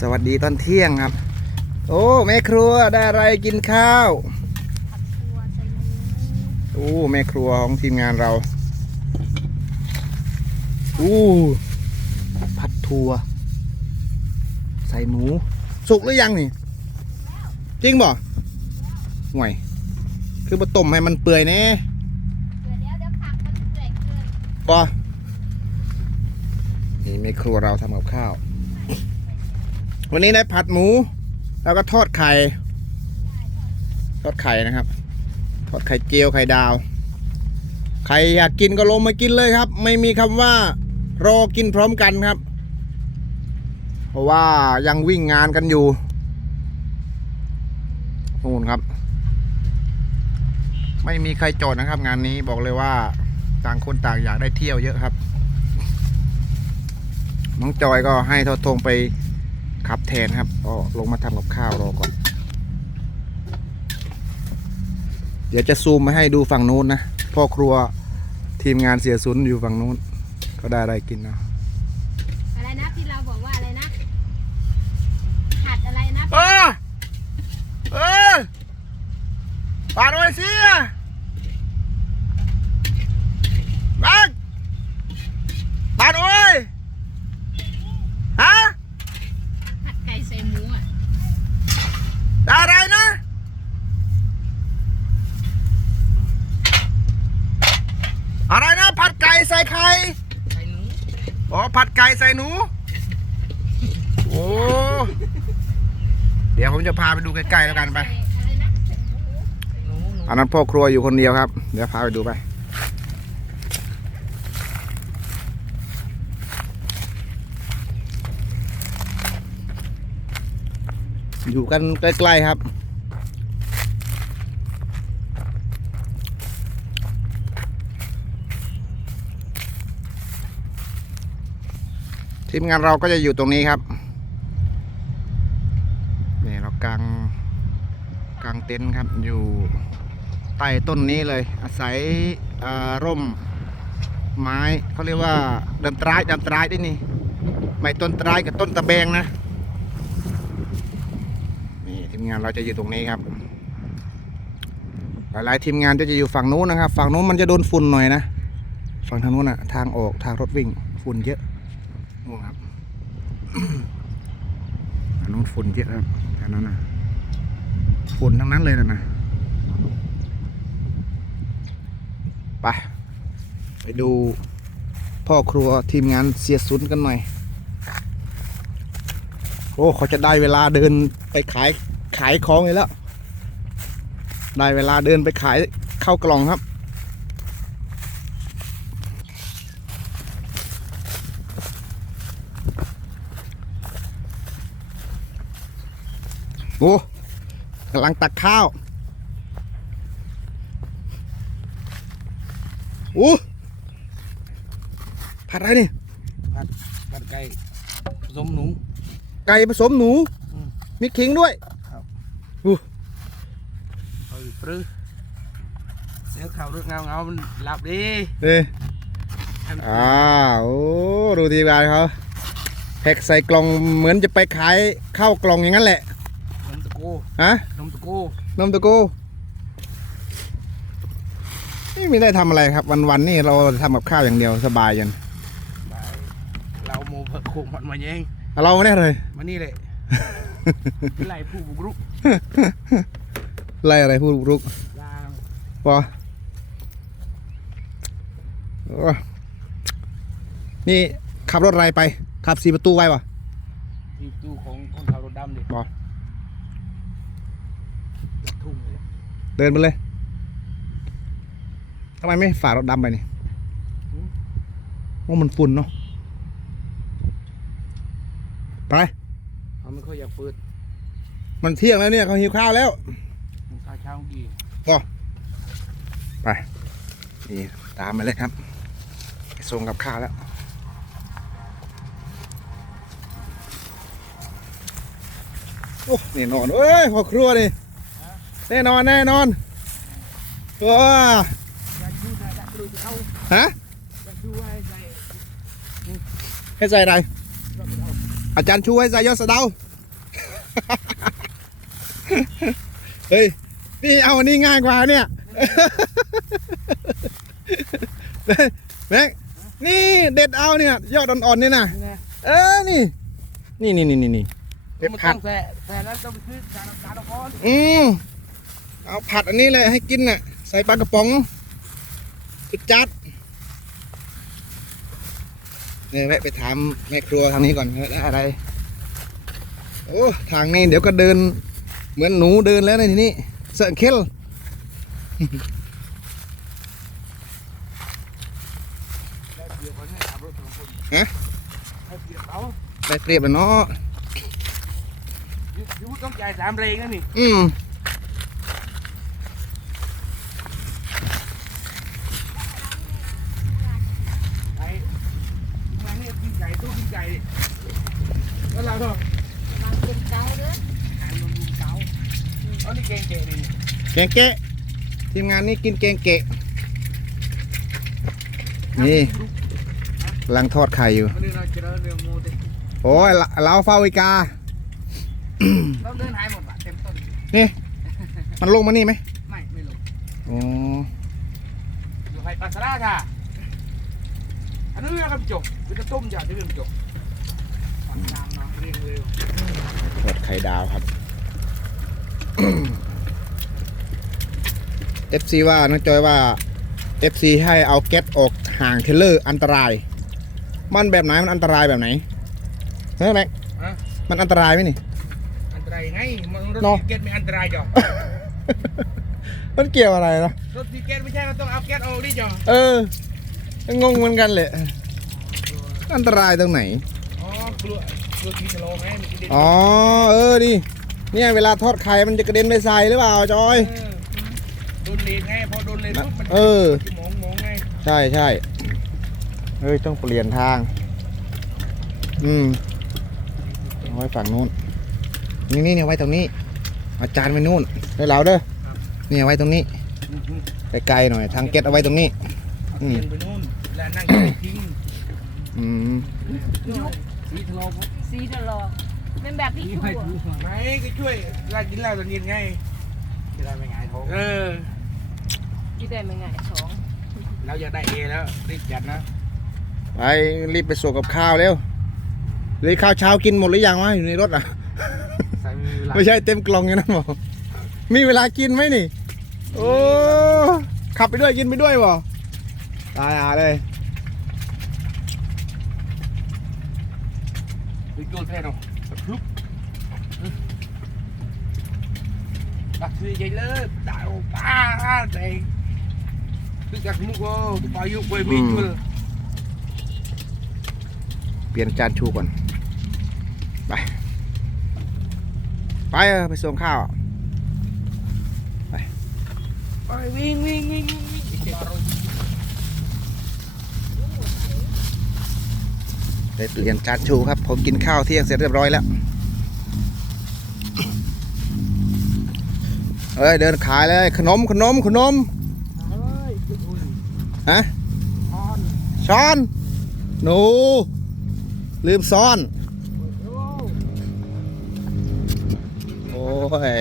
สวัสดีตอนเที่ยงครับ โอ้แม่ครัวได้อะไรกินข้าวผัดชัวใส่หมูโอ้แม่ครัวของทีมงานเรา อู้ผัดทัวใส่หมู สุกหรือยังนี่ จริงบ่ห่วย คือมาต้มให้มันเปื่อยแน่เดี๋ยวเดี๋ยวเดี๋ยวผักมันแตกเกินปอนี่แม่ครัวเราทำกับข้าว วันนี้ได้ผัดหมู แล้วก็ทอดไข่ ทอดไข่นะครับ ทอดไข่เจียวไข่ดาว ใครอยากกินก็ลงมากินเลยครับ ไม่มีคำว่ารอกินพร้อมกันครับ เพราะว่ายังวิ่งงานกันอยู่นู่นครับ ไม่มีใครจอดนะครับ งานนี้บอกเลยว่าต่างคนต่างอยากได้เที่ยวเยอะครับน้องจอยก็ให้ทอดทงไป ขับแทนครับก็ลงมาทำกับข้าวรอก่อน เดี๋ยวจะซูมมาให้ดูฝั่งนู้นนะพ่อครัวทีมงานเสียสุนอยู่ฝั่งนู้นก็ได้อะไรกินนะอะไรนะที่เราบอกว่าอะไรนะผัดอะไรนะเออเออปาดไว้สิบักปาดไว้ฮะ ผัดไก่ใส่หมูอะ ได้อะไรนะ อะไรนะ ผัดไก่ใส่ไข่ ใส่หมู อ๋อ ผัดไก่ใส่หนู โอ้ เดี๋ยวผมจะพาไปดูใกล้ๆแล้วกันไปอันนั้นพ่อครัวอยู่คนเดียวครับ เดี๋ยวพาไปดูไป อยู่กันใกล้ๆครับ ทีมงานเราก็จะอยู่ตรงนี้ครับนี่เรากางกางเต็นท์ครับอยู่ใต้ต้นนี้เลย อาศัยอ่าร่มไม้เขาเรียกว่าดันตรายดันตรายได้นี่ไม่ต้นตรายกับต้นตะแบงนะนี่ทีมงานเราจะอยู่ตรงนี้ครับ หลายๆทีมงานจะอยู่ฝั่งนู้นนะครับ ฝั่งนู้นมันจะโดนฝุ่นหน่อยนะฝั่งทางนู้นอะทางออกทางรถวิ่งฝุ่นเยอะ นู่นครับอันนู้นฝุ่นเยอะครับอันนั้นนะฝุ่นทั้งนั้นเลยนะนะไปไปดูพ่อครัวทีมงานเสียสุนกันหน่อย โอ้เขาจะได้เวลาเดินไปขายขายของเลยแล้ว ได้เวลาเดินไปขายเข้าวกล่องครับ โอ้กำลังตักข้าวโอ้ผัดอะไรนี่ผัดไก่ผสมหนู ไก่ผสมหนูอืมมีขิงด้วยเอาอยู่ปรื้อเสียงข่าวเรื่องเงาเงาๆมันหลับดีเอ้ยให้มันอ้าวโอ้ดูทีมงานเขาแพ็กใส่กล่องเหมือนจะไปขายข้าวกล่องอย่างนั้นแหละนมตะโก ฮะนมตะโกนมตะโกนี่ไม่ได้ทำอะไรครับ วันๆนี่เราทำกับข้าวอย่างเดียวสบายยันบายเราโมเพิกโคงมันมาเองเราไม่ได้เลยมานี่เลยไล่ผู้บุกรุกไล่อะไรพูดรุกลางปอโอ้นี่ขับรถอะไรไป ขับสี่ประตูไว้ปะที่ตู้ของคนขับรถดำดิ บอ ทุ่งเลย เดินไปเลยทำไมไม่ฝ่ารถดำไปนี่ว่ามันฝุ่นเนาะไปเขาไม่ค่อยอยากเปิดมันเที่ยงแล้วเนี่ยเขาหิวข้าวแล้วมันข้าวเช้าดีไปนี่ตามมาเลยครับไปส่งกับข้าวแล้วโอ้แน่นอนเอ้ยพ่อครัวนี่ แน่นอนแน่นอนว้าอยากชูใส่ดักดูจะเข้าฮะอยากชูให้ใส่ให้ใส่อะไรรอบเอาอาจารย์ชูให้ใส่ยอดสะเดาเเฮ้ยนี่เอาอันนี้ง่ายกว่าเนี่ยแม็กนี่เด็ดเอาเนี่ย ยอดอ่อนๆนี่นะนี่ไงเออนี่นี่ นี่นี่นี่นี่เด็ดมันผัต้ดองแส่แส่แล้วต้องไปซื้อจานจานละครอืม เอาผัดอันนี้เลยให้กินน่ะ ใส่ปลากระป๋องจุดจัดเนี่ยแวะไปถามแม่ครัวทางนี้ก่อนว่าได้อะไร โอ้ทางนี้เดี๋ยวก็เดิน เหมือนหนูเดินแล้วในทีนี้เสิร์เคลได้เปรียบเขาเนี่ยขับรถสองคนฮะได้เปรียบเขาได้เปรียบแล้วเนาะยูยูต้องจ่ายสามเรงนะนี่ อืม ไอ้มาเนี่ยกินไก่ตู้กินไก่ดิแล้วเราต้อง บางเป็นเกาเด้อ หานมันดูเก่าเอานี่เก่งเก่งดิ แก งเกะทีมงานนี้กินแกงเกะ นี่กำลังทอดไข่อยู่วันนี้เราเจริญเรื่องโมดิโอ้ยเราเราเฝ้าอีกาเราเดินหายหมดว่ะเต็มต้น นี่ มันลงมานี่ไหมไม่ ไม่ลงอ๋ออยู่ไข่ปลาสลาค่ะอันนี้เรื่องกำจกคือจะต้มจากที่เรื่องจกฝังน้ำมาเรียงเร็วทอดไข่ดาวครับ FC ว่าน้องจอยว่า FC ให้เอาแก๊สออกห่างเทรลเลอร์อันตราย มันแบบไหนมันอันตรายแบบไหนเฮ้ยแม็กฮะมันอันตรายไหมนี่ อันตรายไงมันรถเนาะทีเกตไม่อันตรายจ้ะมันเกี่ยวอะไรนะรถทีเกตไม่ใช่เราต้องเอาแก๊สออกดิจ้ะเอองงเหมือนกันเลยอันตรายตรงไหน อ๋อกลัวกลัวทีจะลงไงมันจะเด็นอ๋อเออดิเนี่ยเวลาทอดไข่มันจะกระเด็นไปใส่หรือเปล่าจอย เออโด นเลนไงพอโดนเลนปุ๊บมันเออจะมองมองไงใช่ใช่เฮ้ย ต้องเปลี่ยนทาง อืมเอาไว้ฝั่งนู้น นี่นี่เนี่ยไว้ตรงนี้เอาจานไว้นู่นได้แล้วเด้อเนี่ยไว้ตรงนี้ ไกลๆหน่อย ทางเก็ตเอาไว้ตรงนี้ เอาอืมเตียงไปนู่นแล้วนั่งใจทิ้งอืม สีทะเลาะสีตลอดเป็นแบบพี่สีชูไม่อะถูกไหมก็ช่วยเวลากินเหล้าตอนเย็นไงจะได้ไม่หงายท้องเออ ที่ได้ไม่ไงายท้องเราอยากได้เอแล้วรีบจัดนะไปรีบไปส่งกับข้าวเร็วเหลยข้าวเช้ากินหมดหรือยังวะอยู่ในรถอะ ใส่มือหลังไม่ใช่เต็มกล่องอย่างนั้นบอกมีเวลากินไหมนี่ โอ้ ขับไปด้วยกินไปด้วยบ่ตายอะเลยไปโยนแพ้เนาะลุกตักซื้อใหญ่เลยตายโอ้ป้าเด็กตึก จากมุกโอ้ปายุไปมีจุลเปลี่ยนจานชูก่อน ไป ไปเออไปส่งข้าว ไปวิ่งวิ่งวิ่งวิ่งได้เปลี่ยนจานชูครับ ผมกินข้าวเที่ยงเสร็จเรียบร้อยแล้ว เอ้ยเดินขายเลยขนมขนมขนม ฮะออนช้อนหนูลืมซ่อน โอ้ย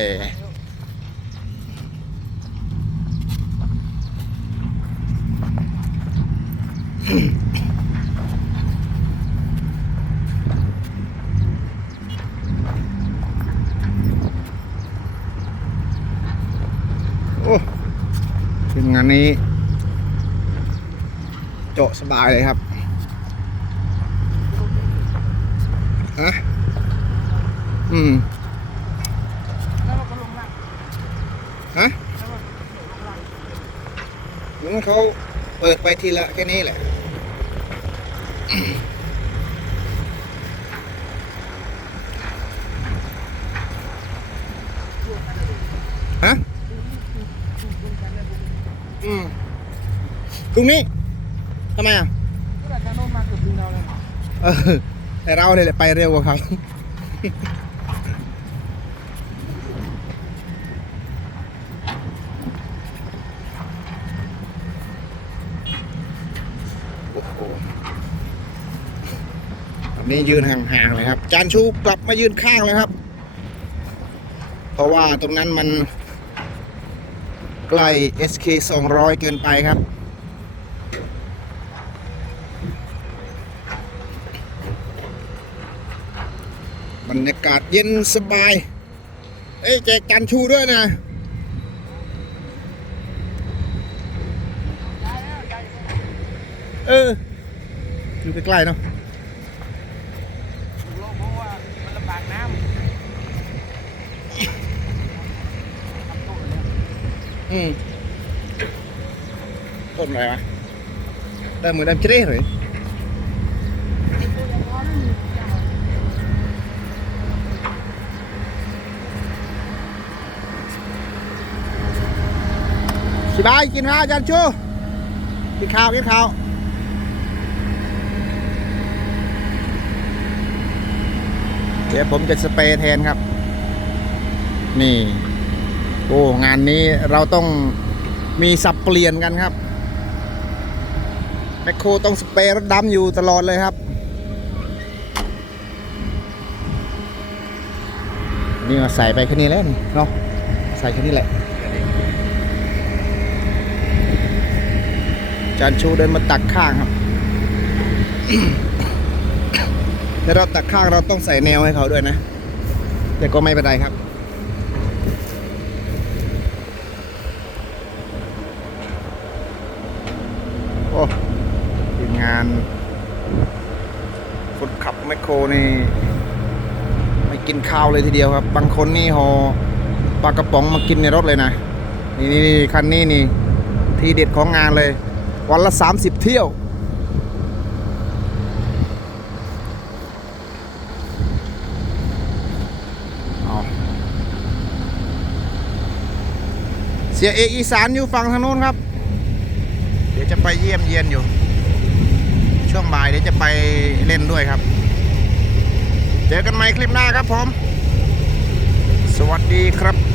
โอ้ทีมงานนี้ โจะสบายเลยครับฮะอืมฮะงั้นเขาเปิดไปทีละแค่นี้แหละฮะอืมตรงนี้ ทำไมอะก็แต่ทางโน้นมาเกือบถึงเราเลยเออแต่เราเนี่ยแหละไปเร็วกว่าเขาอันนี้ยืนห่างๆเลยครับ จานชูกลับมายืนข้างเลยครับ เพราะว่าตรงนั้นมันใกล้ SK 200 เกินไปครับ บรรยากาศเย็นสบาย เอ้ยแจกกันชูด้วยนะเอออยู่ใกล้ๆเนาะถูกโลกเพราะว่ามันลำบากน้ำทำตู้เนี่ยอืมต้นอะไรวะได้มือดำเจ๊เลย สิบายกินข้าวอาจารย์ชูกินข้าวกินข้าวเดี๋ยวผมจะสเปรย์แทนครับ นี่ โอ้งานนี้เราต้องมีสับเปลี่ยนกันครับแมคโครต้องสเปรย์รถดำอยู่ตลอดเลยครับ นี่มาใส่ไปแค่นี้แล้วนี่เนาะใส่แค่นี้แหละ จานชูเดินมาตักข้างครับแต่เราตักข้างเราต้องใส่แนวให้เขาด้วยนะ แต่ก็ไม่เป็นไรครับ โอ้ทีมงานคนขับแมคโครนี่ไม่กินข้าวเลยทีเดียวครับ บางคนนี่หอปลากระป๋องมากินในรถเลยนะ นี่นี่คันนี้นี่ ทีเด็ดของงานเลย วันละ 30 เที่ยวเอาเสียเอกอีสานอยู่ฝั่งทางโน้นครับ เดี๋ยวจะไปเยี่ยมเยียนอยู่ ช่วงบ่ายเดี๋ยวจะไปเล่นด้วยครับ เจอกันใหม่คลิปหน้าครับผม สวัสดีครับ